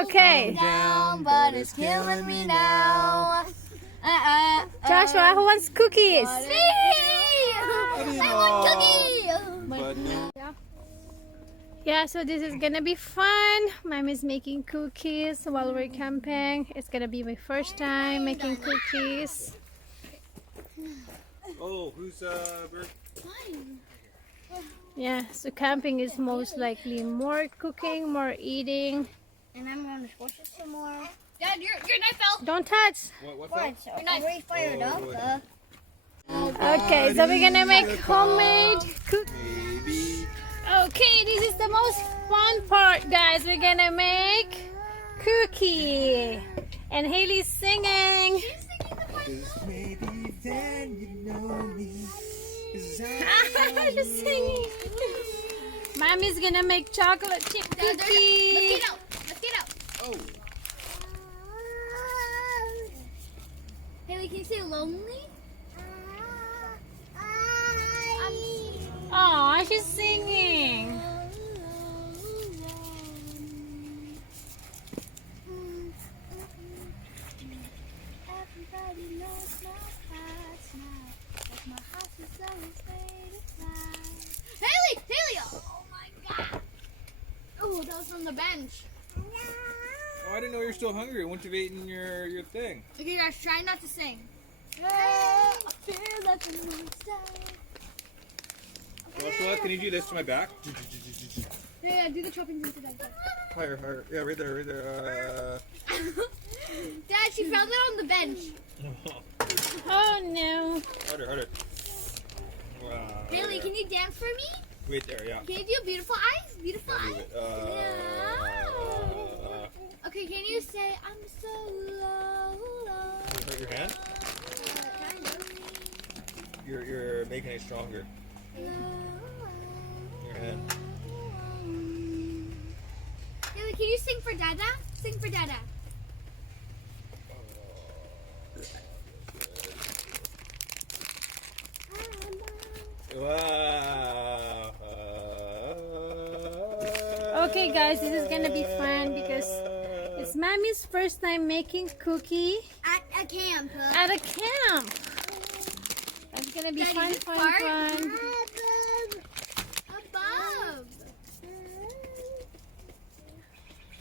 Okay. Down, but it's killing me now. Joshua, who wants cookies? Me! I want cookie! But no. Yeah, so this is gonna be fun. Mom is making cookies while we're camping. It's gonna be my first time making cookies. Oh, who's Bert? Fine. Yeah, so camping is most likely more cooking, more eating. And I'm going to squash it some more. Dad, your knife fell. Don't touch. What? What? So I'm already fired up. Okay, so we're gonna make homemade cookies. Maybe. Okay, this is the most fun part, guys. We're gonna make cookie. And Haley's singing. Maybe then you know me. She's singing. Mommy's gonna make chocolate chip cookie. Let's get out. Oh. Haley, can you say lonely? Aw, she's singing. Everybody knows my heart's now, but my heart is always ready to fly. Haley! Oh my god! Oh, that was from the bench. Oh, I didn't know you were still hungry. I wouldn't have eaten your thing. Okay, guys, try not to sing. I feel like a monster. Joshua, can you do this to my back? Yeah, do the chopping thing today. Higher. Yeah, right there. Dad, she found it on the bench. Oh no. Harder. Wow. Haley, can you dance for me? Wait there, yeah. Can you do beautiful eyes? Beautiful I'll do eyes? it. Okay, can you say I'm so low? Hurt your hand? Kind of. You're making it stronger. Your hand. Haley, can you sing for Dada? Sing for Dada. Wow. Okay, guys, this is gonna be fun because it's Mommy's first time making cookie At a camp. at a camp. It's gonna be Daddy, fun. Above.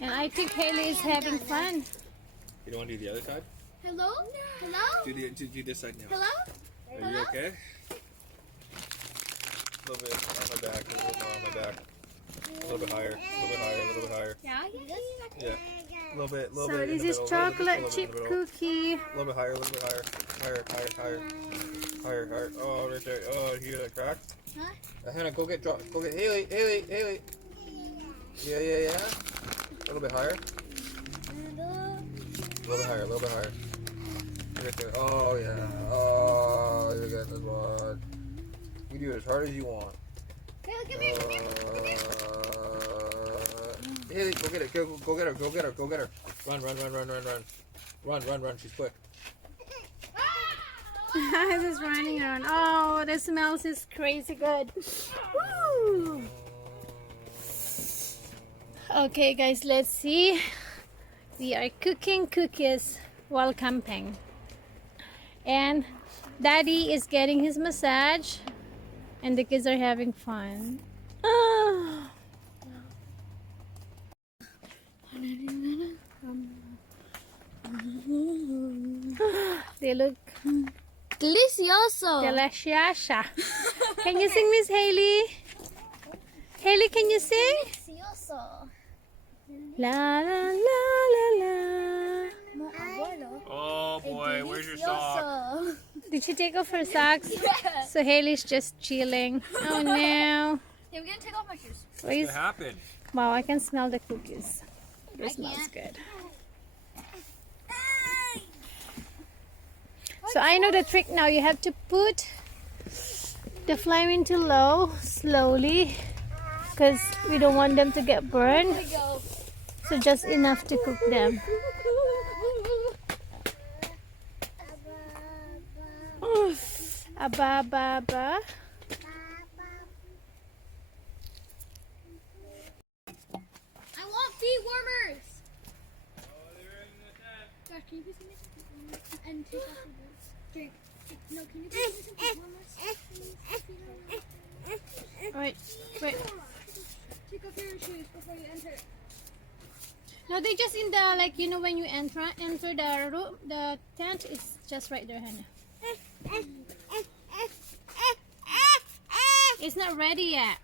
And I think Haley is having fun. You don't want to do the other side? Hello? Hello? Do this side now. Hello? Are you okay? A little bit on my back. A little bit more on my back. A little bit higher. A little bit higher. Yeah, Yeah. A little bit. So bit in this the is middle, chocolate a little bit in chip the middle. cookie. A little bit higher. A little bit higher. Higher. Oh, right there. Oh, you hear that crack? Huh? Hannah, go get Haley. Yeah. A little bit higher. A little bit higher. Right there. Oh, yeah. Oh, you're getting this one. You do it as hard as you want. Haley, come here. Haley, go get it. Go get her. Run. She's quick. Just running around. Oh, the smells is crazy good. Woo! Okay, guys, let's see. We are cooking cookies while camping. And Daddy is getting his massage. And the kids are having fun. Ah. They look Delicioso. delicious. Can you sing, Miss Haley? Haley, can you sing? Delicioso. La la la la la. Oh boy, where's your sock? Delicioso. Did she take off her socks? Yes. So Haley's just chilling. Oh no. Yeah, we're gonna take off my shoes. Please. What happened? Wow, I can smell the cookies. I It smells can't. good. So I know the trick now. You have to put the flame into low slowly because we don't want them to get burned. Here we go. So just enough to cook them. Abba. I want feet warmers. Josh, can you please give me some food and take off your boots? Drink. No, can you please give me some food Wait. Take off your shoes before you enter. No, they just in the like when you enter the room, the tent is just right there, Hannah. It's not ready yet.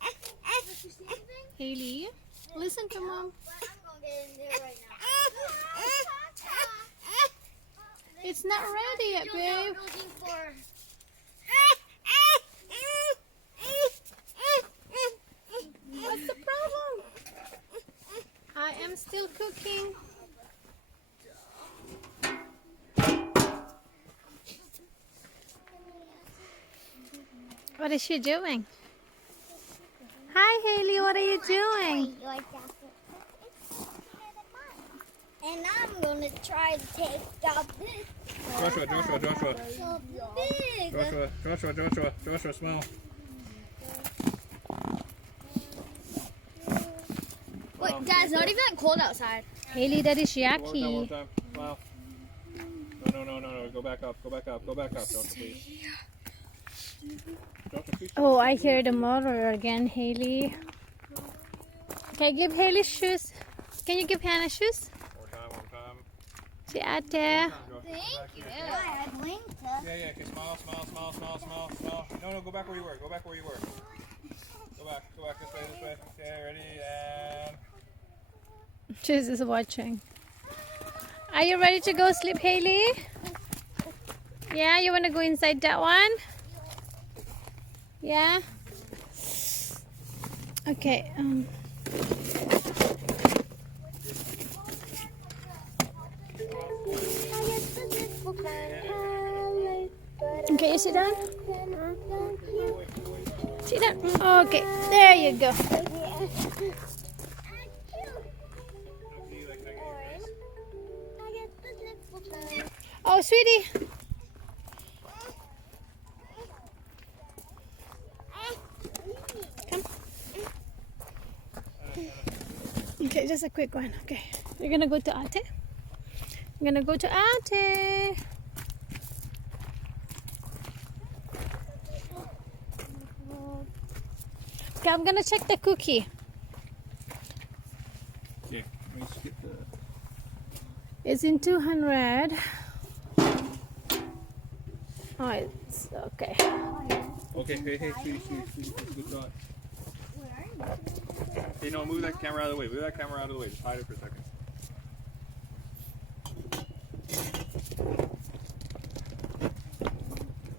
Josh, you see anything? Haley, listen to mom. I'm gonna get in there right now. It's not ready yet, babe. Looking for. What's the problem? I am still cooking. What is she doing? Hi, Haley. What are you doing? Your jacket. And I'm gonna try to take out this. Joshua, So big. Joshua, smile. Wait, Dad, it's not even that cold outside. Haley, that is One more Yaki. time. Smile. No. Go back up. Joshua, please. Joshua, please. Oh, I hear the motor again, Haley. Okay, give Haley shoes. Can you give Hannah shoes? One more time. Si Ate. Joshua, Thank you. Yeah. I blinked. Okay, smile. No, go back where you were. Go back. Go back this way. Okay, ready, and... She's just watching. Are you ready to go sleep, Haley? Yeah, you want to go inside that one? Yeah? Okay. Okay, you sit down. Sit down. Okay, there you go. Oh, sweetie. Come. Okay, just a quick one. Okay, we're gonna go to Ate. I'm gonna go to Ate. Okay, I'm gonna check the cookie. Okay, let me skip the... It's in 200. Oh, it's okay. Okay, hey, sweetie, good thought. Hey, no, move that camera out of the way. Just hide it for a second.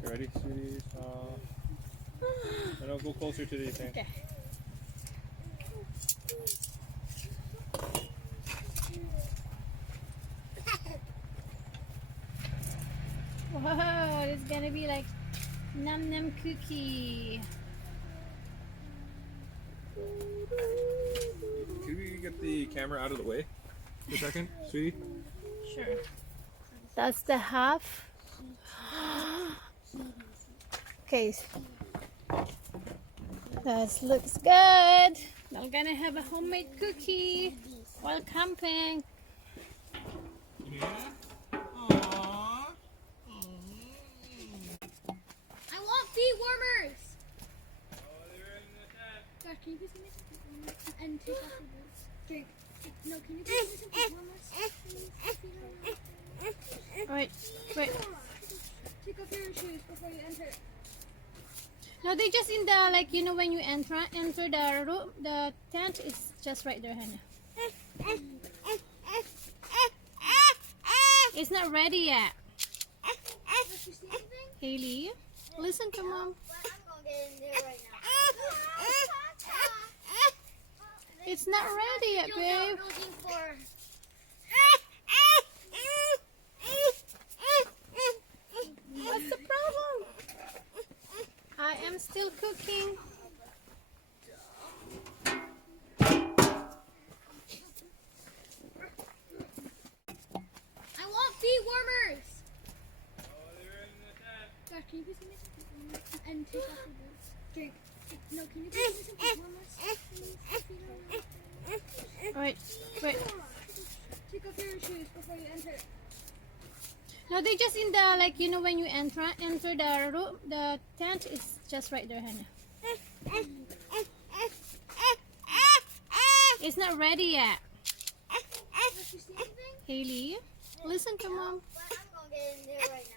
You ready, sweetie? No, go closer to these things. Okay. Whoa, it's gonna be like num num cookie. Could we get the camera out of the way for a second, sweetie? Sure. That's the half. Okay. That looks good. I'm gonna have a homemade cookie while camping. Yeah? Aww. I want feet warmers. Oh, they're in the tent. Josh, can you please give me some feet warmers and take off your boots? Drink. No, can you please give me some feet warmers? Wait. Take off your shoes before you enter. No, they just in the like when you enter the room, the tent is just right there, Hannah. It's not ready yet. Josh, you see anything? Haley, listen to mom. I'm gonna get in there right now. It's not ready yet, babe. Looking for. What's the problem? I am still cooking. I want feet warmers. Oh, they're in the tent. Josh, can you please give me some feet warmers and take off your boots? Drink. No, can you please give me some feet warmers? Wait. Take off your shoes before you enter. No, they just in the, like, you know, when you enter the room, the tent is just right there, Hannah. It's not ready yet. Did you see anything? Haley, listen to mom. But I'm gonna get in there right now.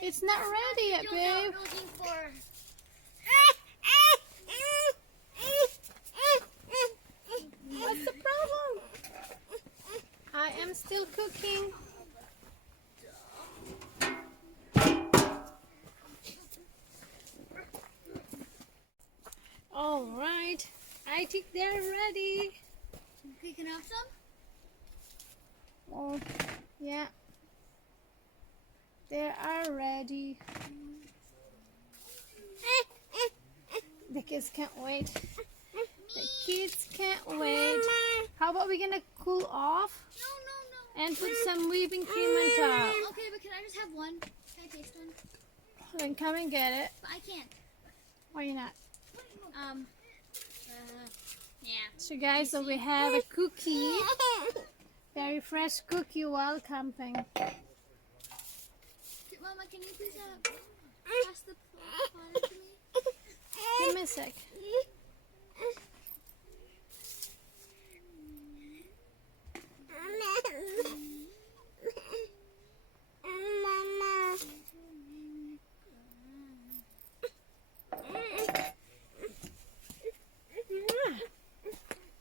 It's not ready yet, babe. Looking for. What's the problem? I am still cooking. All right, I think they're ready. Okay, can I have some? Oh, yeah. They are ready. The kids can't wait. The kids can't wait. How about we gonna cool off No. and put some whipping cream on top? Okay, but can I just have one? Can I taste one? Then come and get it. But I can't. Why not? Yeah. So guys, so we have a cookie. Very fresh cookie while camping. Mama, can you please pass the water to me? Give me a sec.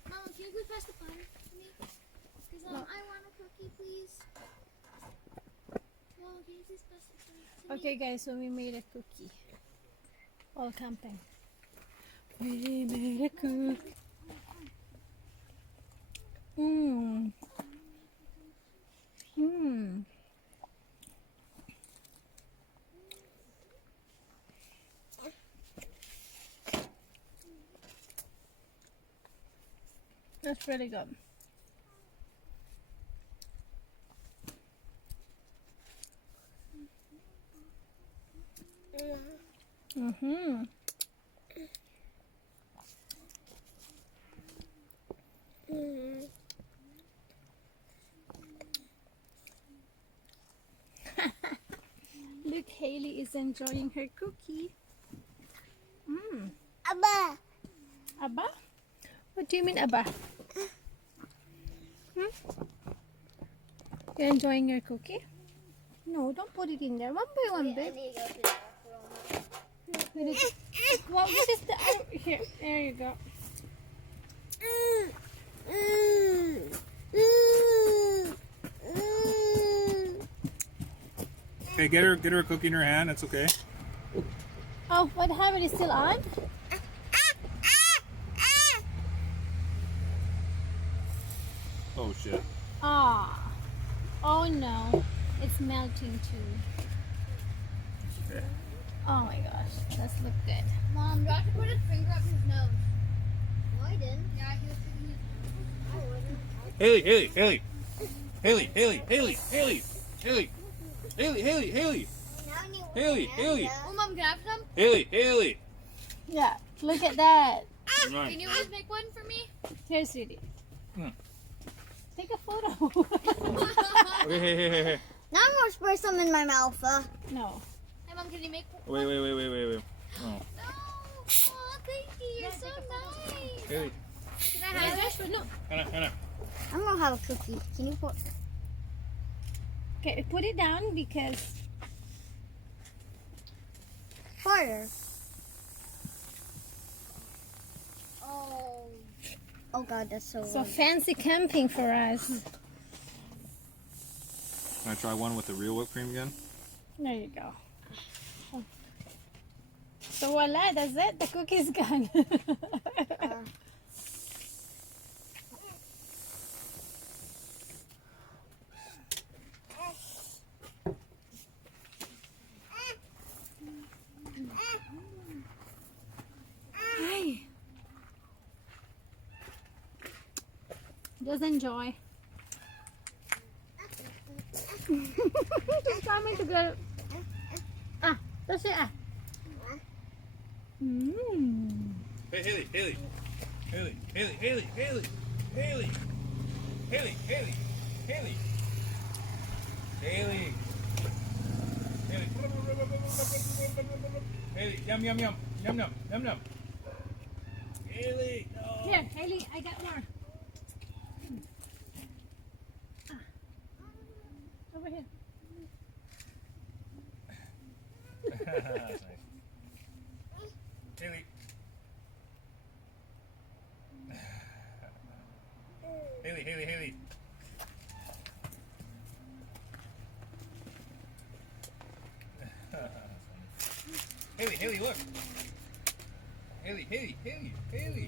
Mama, can you please pass the water to me? Because I want a cookie, please. Mama, can you please pass the water to me? Okay guys, so we made a cookie while camping. We made a cookie. Mmm. Mmm. That's really good. Mm-hmm. Look, Haley is enjoying her cookie. Mmm. Abba. Abba? What do you mean, Abba? Hmm? You're enjoying your cookie? No, don't put it in there. One by one, babe. Well, this is the here. There you go. Okay, get her a cookie in her hand. It's okay. Oh, what happened? Is still on? Oh shit. Ah. Oh no. It's melting too. Okay. Oh my gosh. That's look good. Mom, do I have to put his finger up his nose? No, I didn't. Yeah, he was putting his nose. I wouldn't. Haley, Haley, Haley, Haley, Haley, Haley, Haley, Haley, Haley, Haley, Haley, Haley, Haley, Oh, Mom, can I have some? Haley, Haley. Yeah. Look at that. Come on. Can you please make one for me? Here, sweetie. Hmm. Take a photo. Okay, hey. Now I'm gonna spray some in my mouth. No. Hey, Mom, can you make one? Wait. Oh, No. Oh, thank you. You're so nice. Haley, Can I have it? No. Hannah. I'm gonna have a cookie. Can you put? Okay, put it down because Harder. Oh. Oh God, that's so. so fancy camping for us. Can I try one with the real whipped cream again? There you go. So voila, that's it. The cookie's gone. Hi. Just enjoy. Coming together. Ah, that's it. Ah. Mmm. Hey, Haley. Haley. Haley. Haley. Haley. Haley. Haley. Haley. Yum yum yum. Yum yum. Yum yum. Haley. No. Here, Haley, I got more. Over here. That's nice. Haley. Haley, Haley, Haley. Haley, Haley, look. Haley, Haley, Haley, Haley.